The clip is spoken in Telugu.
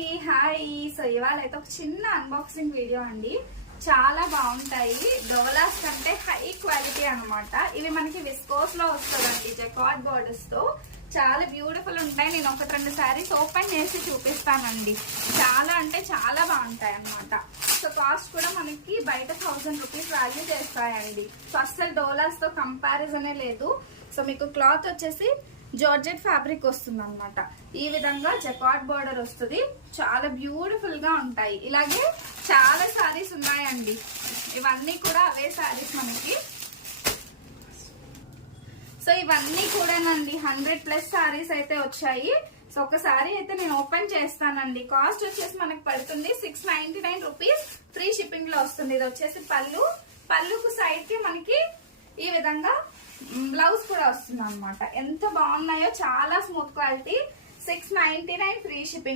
అండి, హాయ్. సో ఇవాళ అయితే ఒక చిన్న అన్బాక్సింగ్ వీడియో అండి. చాలా బాగుంటాయి. డోలాస్ కంటే హై క్వాలిటీ అనమాట. ఇవి మనకి విస్కోస్ లో వస్తుందండి, జకార్డ్ బోర్డర్స్ తో. చాలా బ్యూటిఫుల్ ఉంటాయి. నేను ఒకటి రెండు సారీస్ ఓపెన్ చేసి చూపిస్తానండి. చాలా అంటే చాలా బాగుంటాయి అనమాట. సో కాస్ట్ కూడా మనకి బయట 1000 రూపీస్ వాల్యూ చేస్తాయండి. సో అస్సలు డోలాస్ తో కంపారిజనే లేదు. సో మీకు క్లాత్ వచ్చేసి జార్జెట్ ఫ్యాబ్రిక్ వస్తుంది అనమాట. ఈ విధంగా జకార్డ్ బోర్డర్ వస్తుంది. చాలా బ్యూటిఫుల్ గా ఉంటాయి. ఇలాగే చాలా సారీస్ ఉన్నాయండి. ఇవన్నీ కూడా అవే సారీస్ మనకి. సో ఇవన్నీ కూడానండి 100+ సారీస్ అయితే వచ్చాయి. సో ఒక సారీ అయితే నేను ఓపెన్ చేస్తానండి. కాస్ట్ వచ్చేసి మనకు పడుతుంది 699 రూపీస్. ఫ్రీ షిప్పింగ్ లో వస్తుంది. ఇది వచ్చేసి పళ్ళుకు సైడ్ కి మనకి ఈ విధంగా బ్లౌజ్ కూడా వస్తుంది అనమాట. ఎంత బాగున్నాయో, చాలా స్మూత్ క్వాలిటీ. 699 free shipping.